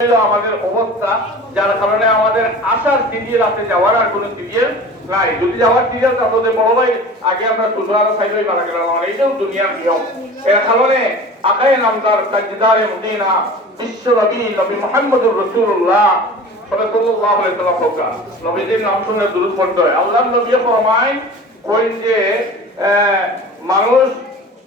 আমাদের অবস্থা, যার কারণে আমাদের আসার সিরিয়াল আছে, যাওয়ার আর কোনো সিরিয়াল নাই। যদি যাওয়ার সিরিয়াল, তাহলে বড় ভাই, আগে আমরা আরও মারা গেলাম এইটাও দুনিয়ার নিয়ম। এর কারণে আকাই মদিনা বিশ্ব নবী নবী মোহাম্মদুর রসুল্লাহ সাল্লাল্লাহু আলাইহি নাম শুনে দুরূদ পড়তে হয়। আল্লাহর নবী ফরমায় কইন যে মানুষ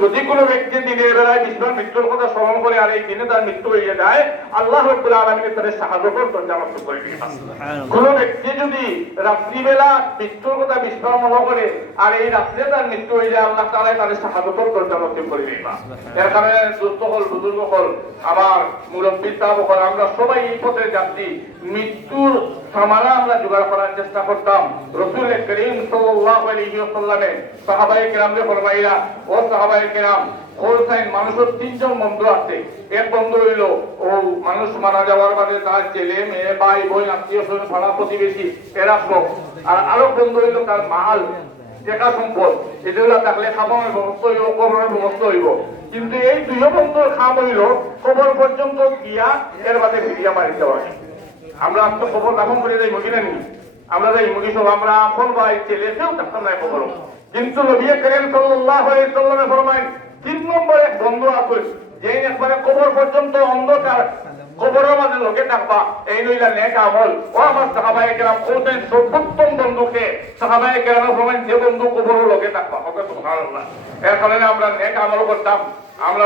যদি কোনো ব্যক্তি দিনের বেলায় বিশ্বর মৃত্যুর কথা স্মরণ করে আর এই দিনে তার মৃত্যু হয়ে যায় আল্লাহ রব্বুল আলামিন তাদের সাহায্য করতেন জানাত করে কোন ব্যক্তি যদি রাত্রিবেলা মৃত্যুর কথা বিস্মরণ করে আর এই রাত্রে তার মৃত্যু হয়ে যায় আল্লাহ তাআলা তাদের সাহায্য করতেন জানাত করে এর কারণে দুস্থ হল বুজুর্গ হল আমার মুরব্বী সাহেব হল আমরা সবাই এই পথে যাচ্ছি। মৃত্যুর সামানা আমরা জোগাড় করার চেষ্টা করতাম। রসুল করিম সাল্লাল্লাহু আলাইহি ওয়াসাল্লামে সাহাবায়ে কেরামকে ফরমাইরা ও সাহাবায়ে কেরাম খোলসাইন মানুষের তিনজন মারা কিন্তু এই দুই বন্ধুর খাম হইল, কবর পর্যন্ত গিয়া এর বাদে ফিরিয়া বাড়িতে হয় আমরা তো খবর দাপন করে যাই মহিলা নি আমরা যাই মুগি সব, আমরা আপন ভাই ছেলে কেউ থাকতাম না বলো কিন্তু নবী সাল্লামে তিন নম্বর এক বন্ধু আছে। যে একবারে কবর পর্যন্ত অন্ধকার, কবরের মাঝে লোকে থাকবা, এই নইলা নেক আমল। ও আমার সাহাবায়ে কেরাম কোতেন সর্বোত্তম সাহাবায়ে কেরাম ফরমায় যে বন্ধু এর কারণে আমরা নেক আমল করতাম, আমরা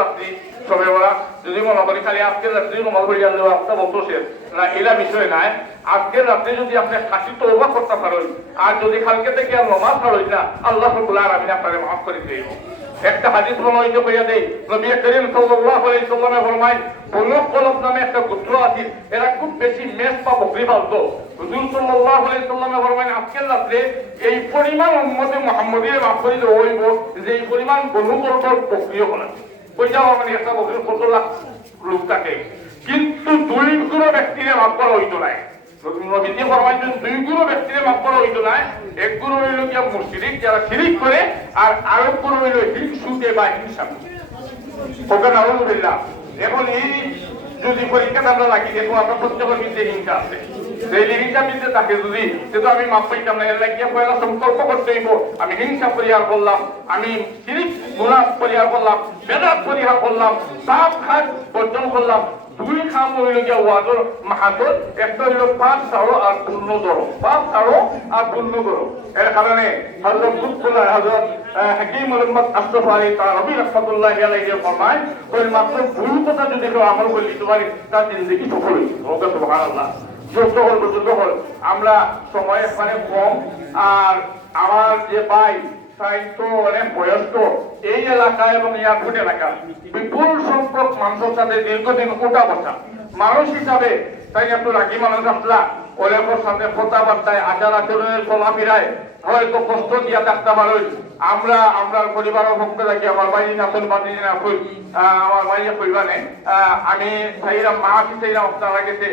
রাত্রি সবে ওরা যদি মনে করি খালি আজকের রাত্রি নমাজ পড়ে যান একটা বছর শেষ। না এলা বিষয় নাই। আজকের রাত্রে যদি আপনি খাসি তো ওবা করতে পারেন, আর যদি কালকে থেকে আর নমাজ না, আল্লাহ রব্বুল আলামিন আপনাকে মাফ করে দিব একটা হাদিস প্রমাণিত করিয়া দেই। নবী করিম সাল্লাল্লাহু আলাইহি সাল্লামে ফরমায় বলক কলব নামে একটা গোত্র আছে, এরা খুব বেশি মেষ বা বকরি পালতো হুজুর সাল্লাল্লাহু আলাইহি সাল্লামে ফরমায় আজকের রাত্রে এই পরিমাণ উম্মতে মুহাম্মদীর দেওয়া হইব যে এই পরিমাণ বনু করতর বকরিও করা পয়সা মানে একটা বকরি কত লাখ লোক থাকে। কিন্তু দুই গুণ ব্যক্তিরে মাফ করা হইতো নাই। নবীজি ফরমাইছেন দুই গুণ ব্যক্তিরে মাফ করা হইতো না এক গুণ হইল গিয়া মুশরিক যারা শিরিক করে, আর আরেক গুণ হিংসুকে বা হিংসা নাউজুবিল্লাহ এখন এই যদি আমরা লাগি দেখো আমরা প্রত্যেকের মধ্যে হিংসা আছে। সেই হিংসা মধ্যে থাকে যদি সেটা আমি মাপ পাইতাম না পয়লা সংকল্প করতে হইব। আমি হিংসা পরিহার করলাম, আমি শিরিক গুনাহ পরিহার করলাম, বেদাত পরিহার করলাম পাপ খাত বর্জন করলাম। দুই গিয়া ওয়াদর মাহাতর একটা হইল পাঁচ ছাড়ো আর পূর্ণ ধরো পাঁচ ছাড়ো আর পূর্ণ ধরো এর কারণে কুতুল্লাহ হযরত হাকিম মোহাম্মদ আলী রহমাতুল্লাহ আলাইহি ফরমায় ওই মাত্র ভুল কথা যদি কেউ আমল করে তার জিন্দেগি সফল হল হল। আমরা সময় এখানে কম, আর আমার যে ভাই সাহিত্য অনেক বয়স্ক, এই এলাকা এবং এয়ারপোর্ট এলাকা? বিপুল সংখ্যক মানুষ সাথে দীর্ঘদিন বসা মানুষ হিসাবে, তাই একটু রাগি মানুষ আসলা অনেকের সাথে কথাবার্তায় আচার আচরণের চলাফেরায় হয়তো কষ্ট দিয়া থাকতে পারেন আমরা আমরা পরিবারের আমার বাইরে নাচন বাদি নাচুন আমার পরিবারে আমি সাইরা মা কি সাইরা আপনারা গেছে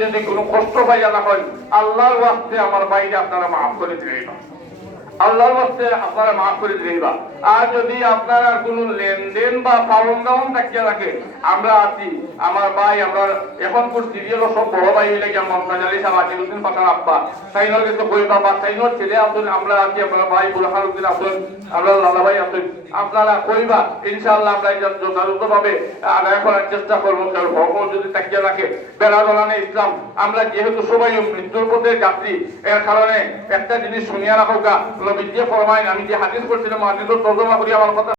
যদি কোনো কষ্ট পাইয়া না হয় আল্লাহর ওয়াস্তে আমার বাইরে আপনারা মাফ করে দিলেন আপনারা মাফ করে আর যদি কোনো লেনদেন বা পালন থাকিয়া থাকে, আমরা আছি। আমার ভাই, আমরা এখন কোন সিরিয়াল সব বড় ভাই হইলে কি আমার নাজারি সাহেব আছে দুদিন পাঠান আব্বা। সাইনর কাছে কইবা বা সাইনর ছেলে আমরা আপনারা ভাই আমরা লালা ভাই আপনি আপনারা ইনশাআল্লাহ আমরা ভাবে আদায় করার চেষ্টা করব, কারণ ভগবান যদি তাকিয়ে রাখে বেড়া দলানে ইসলাম, আমরা যেহেতু সবাই মৃত্যুর পথে যাত্রী, এর কারণে একটা জিনিস শুনিয়া রাখো গা ফরমাইন আমি যে হাদিস করছিলাম হাদিসের তর্জমা করি, আমার কথা